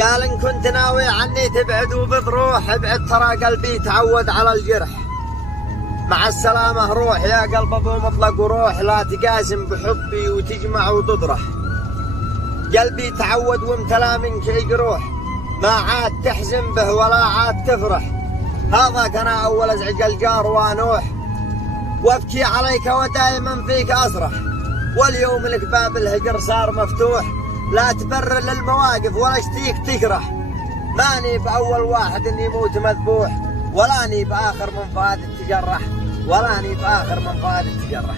قال إن كنت ناوي عني تبعد وبتروح ابعد، ترى قلبي تعود على الجرح. مع السلامة روح يا قلب أبو مطلق وروح، لا تقاسم بحبي وتجمع وتطرح. قلبي تعود وامتلا منك الجروح، ما عاد تحزن به ولا عاد تفرح. هذا كان أول أزعج الجار وانوح، وابكي عليك ودائما فيك أصرح. واليوم لك باب الهجر صار مفتوح، لا تبرر للمواقف ولا اشتيك تكره. ماني بأول واحد إن يموت مذبوح، ولاني بآخر من فؤاد تجرح، ولاني بآخر من فؤاد تجرح.